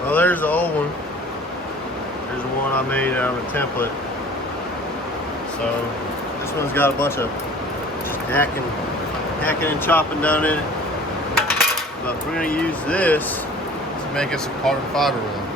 Well, there's the old one. There's the one I made out of a template. So this one's got a bunch of just hacking and chopping done in it. But we're gonna use this to make us a carbon fiber one.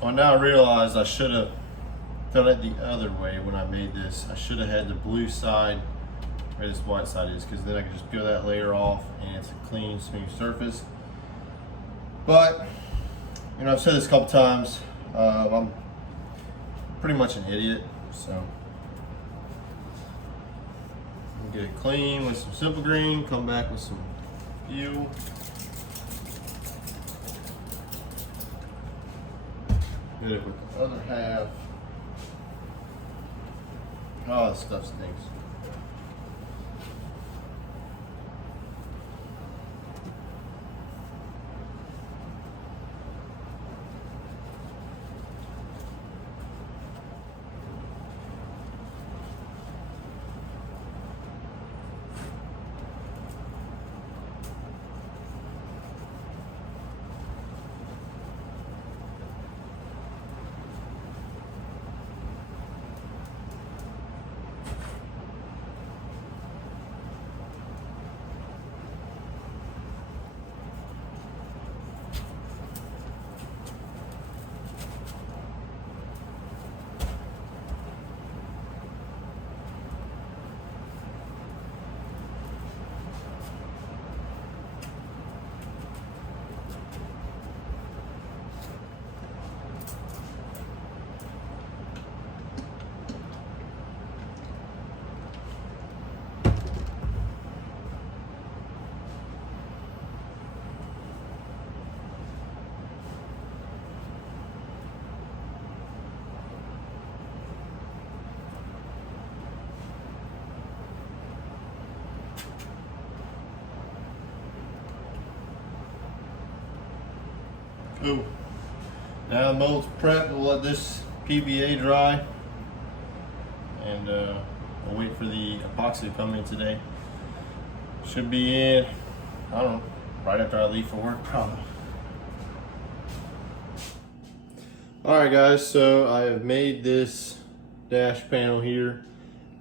So I now realize I should have done it the other way when I made this. I should have had the blue side where this white side is, because then I could just peel that layer off and it's a clean, smooth surface. But, you know, I've said this a couple times, I'm pretty much an idiot, so get it clean with some simple green, come back with some fuel. Hit it with the other half. Oh, this stuff stinks. Cool. Now the mold's prepped. We'll let this PVA dry, and we'll wait for the epoxy to come in today. Should be in, I don't know, right after I leave for work probably. Alright guys, so I have made this dash panel here.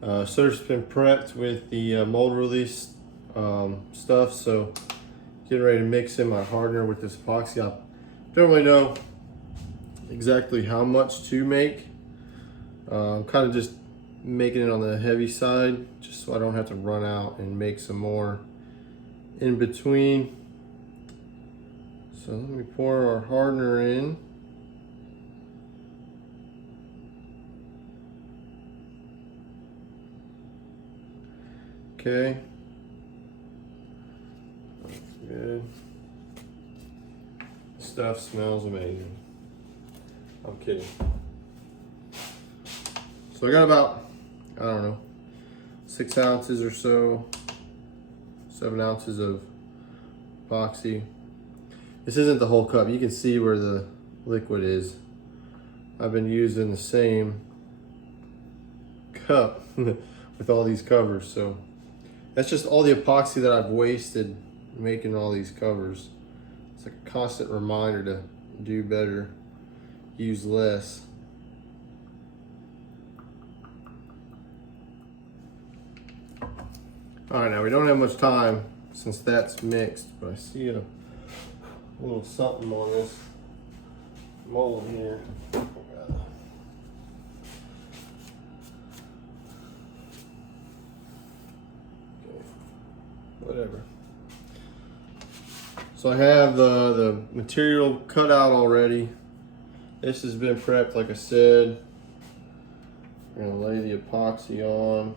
Surface has been prepped with the mold release stuff, so getting ready to mix in my hardener with this epoxy. I don't really know exactly how much to make. I'm kind of just making it on the heavy side just so I don't have to run out and make some more in between. So let me pour our hardener in. Okay. That's good. Stuff smells amazing. I'm kidding. So I got about, I don't know, 6 ounces or so, 7 ounces of epoxy. This isn't the whole cup. You can see where the liquid is. I've been using the same cup with all these covers. So that's just all the epoxy that I've wasted making all these covers. It's a constant reminder to do better, use less. All right, now we don't have much time since that's mixed, but I see a little something on this mold here. Whatever. So I have the material cut out already. This has been prepped, like I said. I'm gonna lay the epoxy on.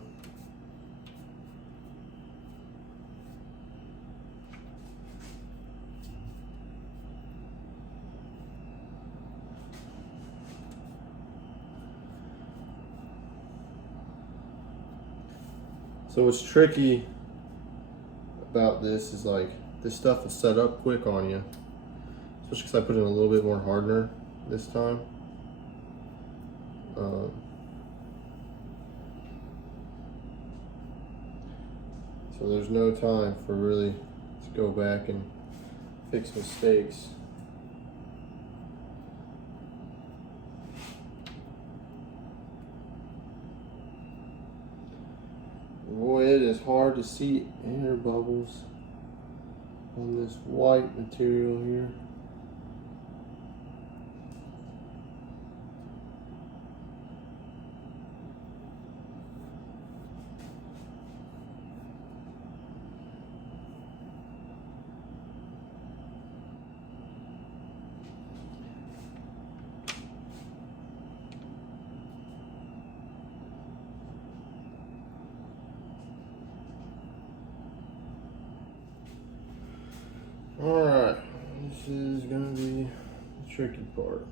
So what's tricky about this is like this stuff will set up quick on you, especially because I put in a little bit more hardener this time. So there's no time for really to go back and fix mistakes. Boy, it is hard to see air bubbles on this white material here. All right, this is gonna be the tricky part.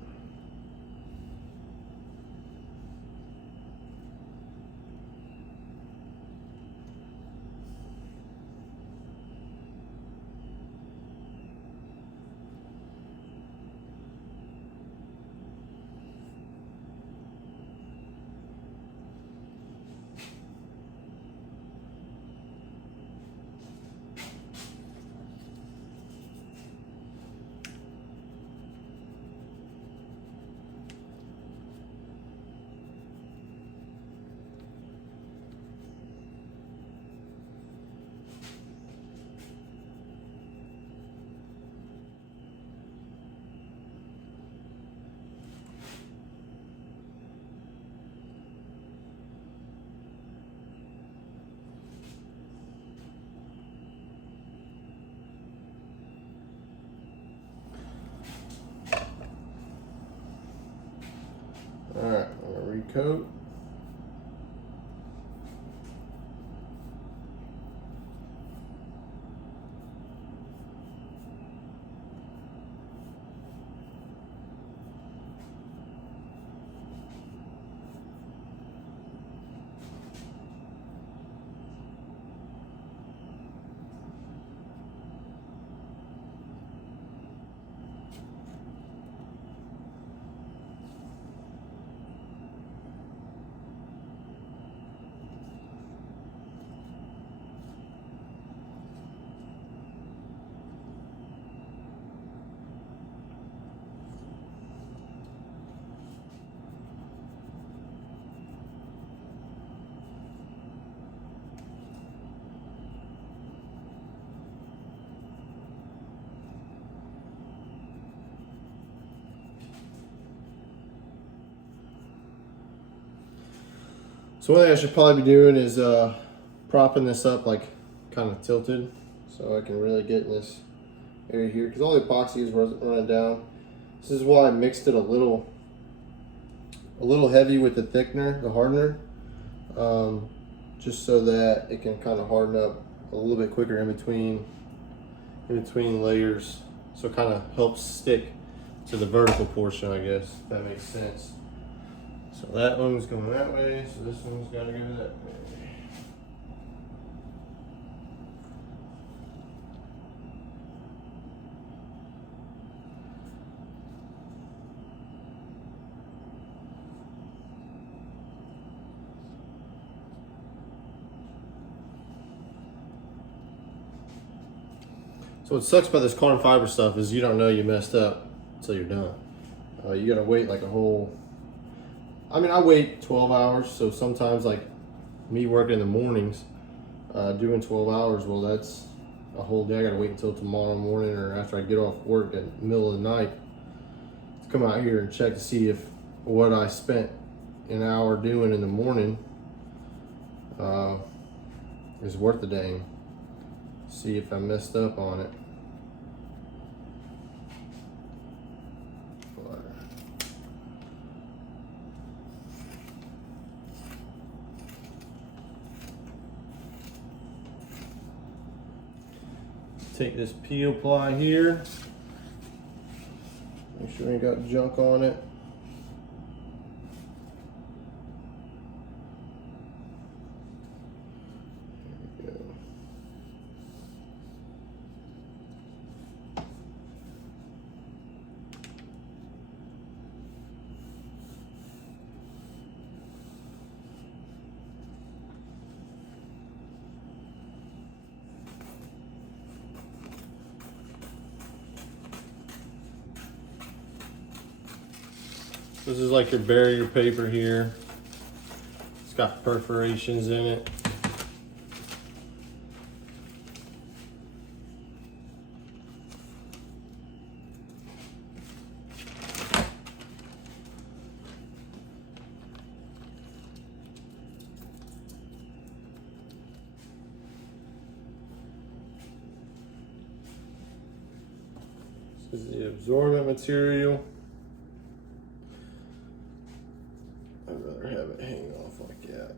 All right, I'm gonna recoat. So one thing I should probably be doing is propping this up like kind of tilted so I can really get in this area here because all the epoxy is running down. This is why I mixed it a little heavy with the thickener, the hardener, just so that it can kind of harden up a little bit quicker in between layers, so it kind of helps stick to the vertical portion, I guess, if that makes sense. So that one's going that way, so this one's got to go that way. So what sucks about this carbon fiber stuff is you don't know you messed up until you're done. You gotta wait like a whole, I mean, I wait 12 hours. So sometimes like me working in the mornings, doing 12 hours, well, that's a whole day. I gotta wait until tomorrow morning or after I get off work at the middle of the night to come out here and check to see if what I spent an hour doing in the morning is worth the dang. See if I messed up on it. Take this peel ply here. Make sure we ain't got junk on it. There we go. This is like your barrier paper here. It's got perforations in it. This is the absorbent material. I'd rather have it hang off like that.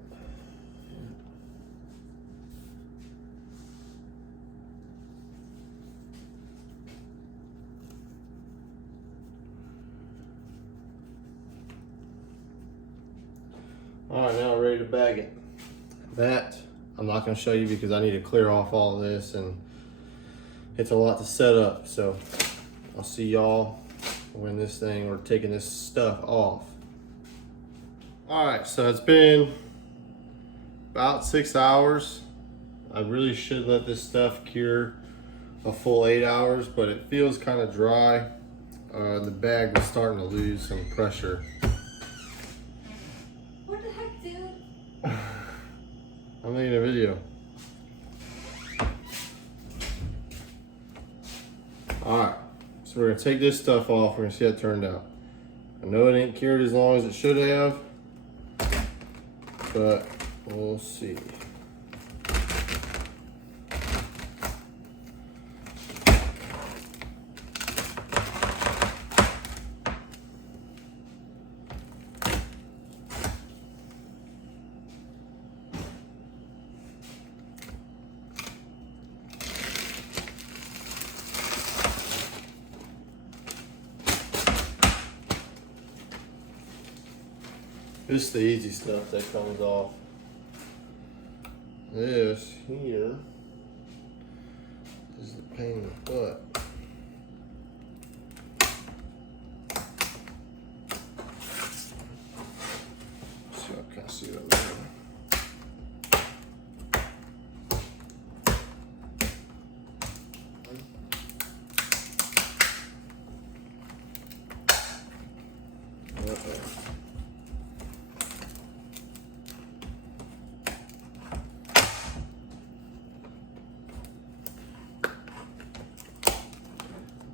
All right, now we're ready to bag it. That I'm not going to show you because I need to clear off all of this and it's a lot to set up. So I'll see y'all when this thing, we're taking this stuff off. All right, so it's been about 6 hours. I really should let this stuff cure a full 8 hours, but it feels kind of dry. The bag was starting to lose some pressure. What the heck, dude? I'm making a video. All right, so we're gonna take this stuff off. We're gonna see how it turned out. I know it ain't cured as long as it should have, but we'll see. This is the easy stuff that comes off. This here is the pain in the butt. So I can't see what I'm doing.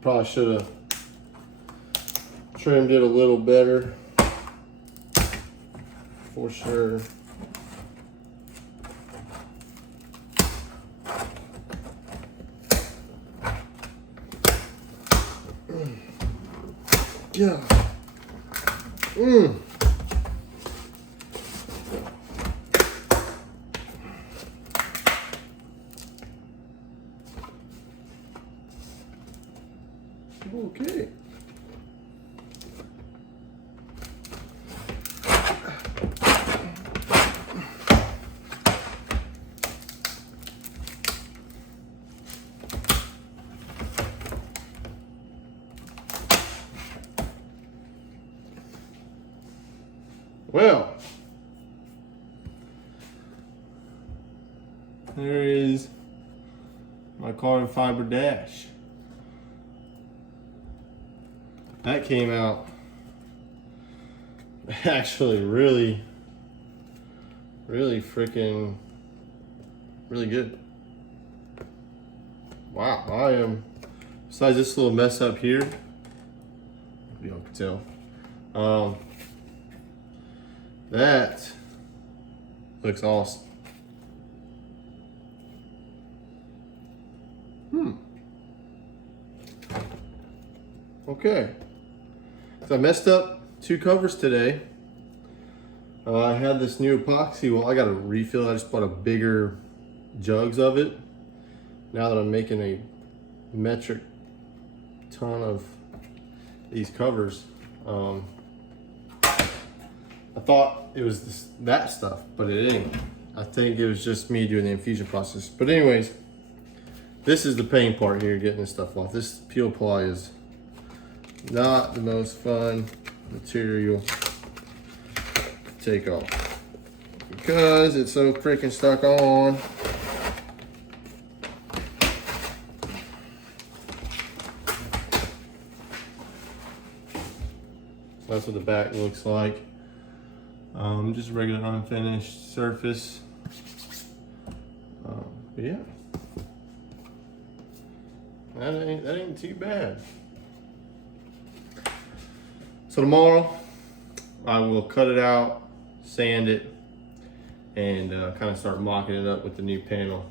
Probably should have trimmed it a little better, for sure. Yeah. Okay. Well, there is my carbon fiber dash. That came out actually really freaking really good. Wow, I am, besides this little mess up here, you all can tell, that looks awesome. Okay, so I messed up 2 covers today. I had this new epoxy. Well, I got a refill. I just bought a bigger jugs of it. Now that I'm making a metric ton of these covers, I thought it was that stuff, but it ain't. I think it was just me doing the infusion process. But anyways, this is the pain part here, getting this stuff off. This peel ply is not the most fun material to take off because it's so freaking stuck on. That's what the back looks like. Just a regular unfinished surface. But yeah, that ain't too bad. So tomorrow I will cut it out, sand it, and kind of start mocking it up with the new panel.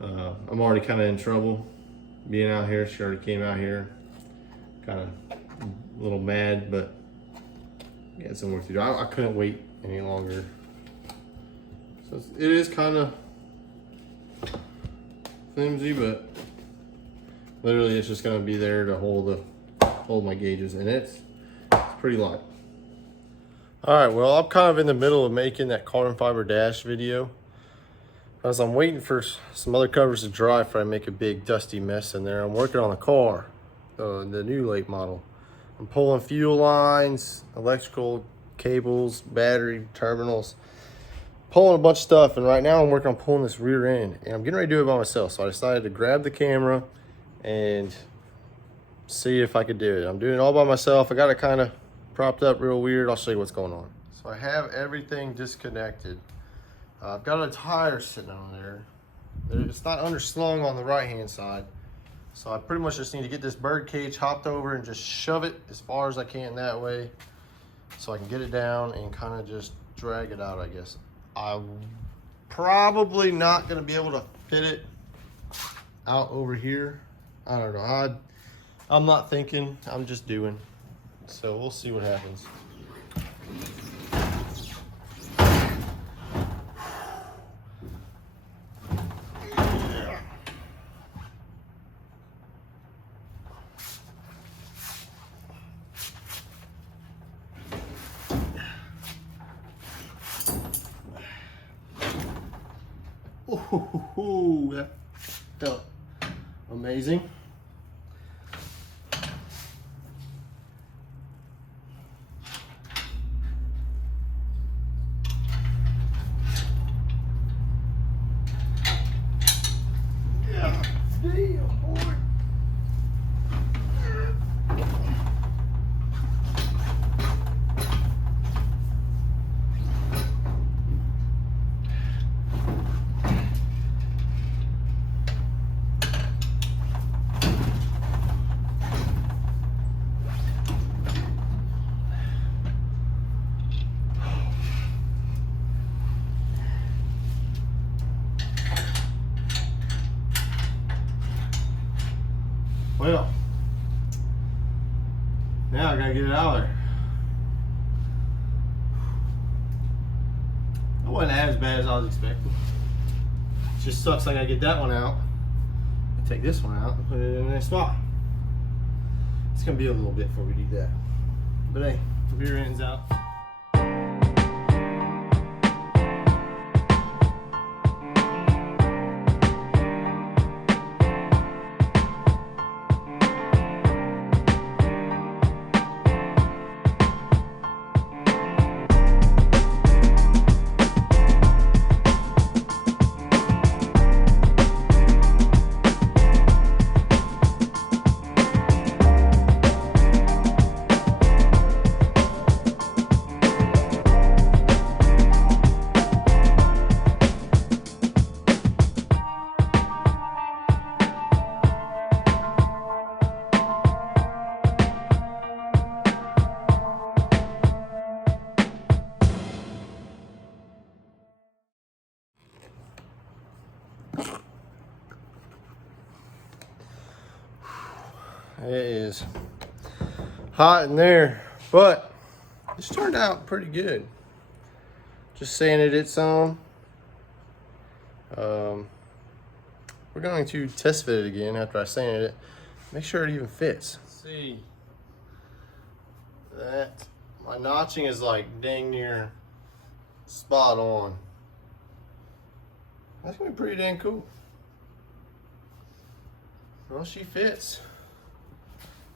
I'm already kind of in trouble being out here. She already came out here, kind of a little mad, but got some work to do. I couldn't wait any longer. So it is kind of flimsy, but literally it's just gonna be there to hold my gauges, and it's pretty light. All right, well, I'm kind of in the middle of making that carbon fiber dash video, as I'm waiting for some other covers to dry before I make a big dusty mess in there. I'm working on the car, the new late model. I'm pulling fuel lines, electrical cables, battery terminals, pulling a bunch of stuff, and right now I'm working on pulling this rear end, and I'm getting ready to do it by myself. So I decided to grab the camera and see if I could do it. I'm doing it all by myself. I got it kind of propped up real weird. I'll show you what's going on. So I have everything disconnected. I've got a tire sitting on there. It's not underslung on the right hand side. So I pretty much just need to get this bird cage hopped over and just shove it as far as I can that way, so I can get it down and kind of just drag it out, I guess. I'm probably not gonna be able to fit it out over here. I don't know. I'm not thinking, I'm just doing. So we'll see what happens. Ooh, that felt amazing. Yeah, damn, boy. Well, now I gotta get it out of there. That wasn't as bad as I was expecting. It just sucks I gotta get that one out. I take this one out and put it in the next spot. It's gonna be a little bit before we do that. But hey, the rear end's out. It is hot in there, but this turned out pretty good. Just sanded it some. We're going to test fit it again after I sanded it. Make sure it even fits. Let's see that my notching is like dang near spot on. That's gonna be pretty dang cool. Well, she fits.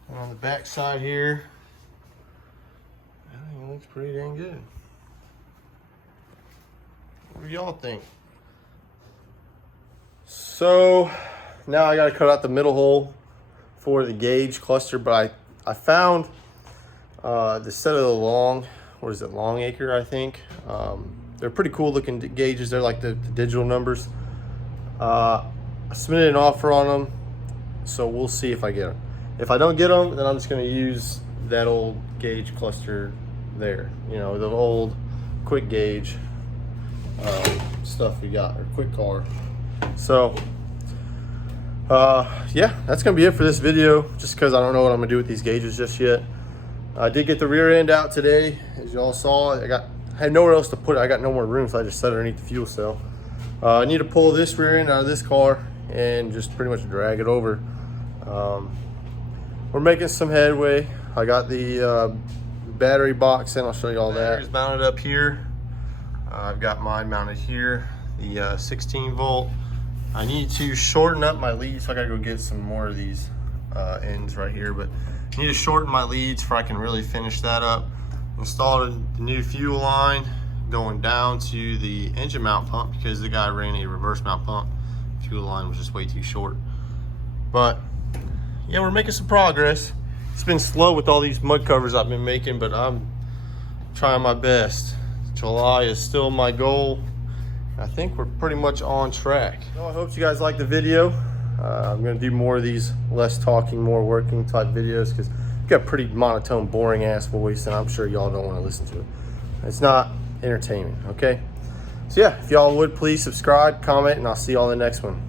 And on the back side here, I think it looks pretty dang good. What do y'all think? So now I gotta cut out the middle hole for the gauge cluster, but I found the set of the long acre, I think. They're pretty cool looking gauges. They're like the digital numbers. I submitted an offer on them, so we'll see if I get them. If I don't get them, then I'm just gonna use that old gauge cluster there. You know, the old quick gauge stuff we got, or quick car. So yeah, that's gonna be it for this video, just because I don't know what I'm gonna do with these gauges just yet. I did get the rear end out today, as y'all saw. I had nowhere else to put it. I got no more room, so I just set it underneath the fuel cell. I need to pull this rear end out of this car and just pretty much drag it over. We're making some headway. I got the battery box in. I'll show you all that. It's mounted up here. I've got mine mounted here, the 16 volt. I need to shorten up my leads, so I gotta go get some more of these ends right here, but I need to shorten my leads before I can really finish that up. Installed the new fuel line going down to the engine mount pump because the guy ran a reverse mount pump. Fuel line was just way too short. But yeah, we're making some progress. It's been slow with all these mud covers I've been making, but I'm trying my best. July is still my goal. I think we're pretty much on track. So I hope you guys like the video. I'm gonna do more of these less talking, more working type videos, because I've got a pretty monotone, boring ass voice, and I'm sure y'all don't want to listen to it. It's not entertaining, okay? So yeah, if y'all would please subscribe, comment, and I'll see y'all in the next one.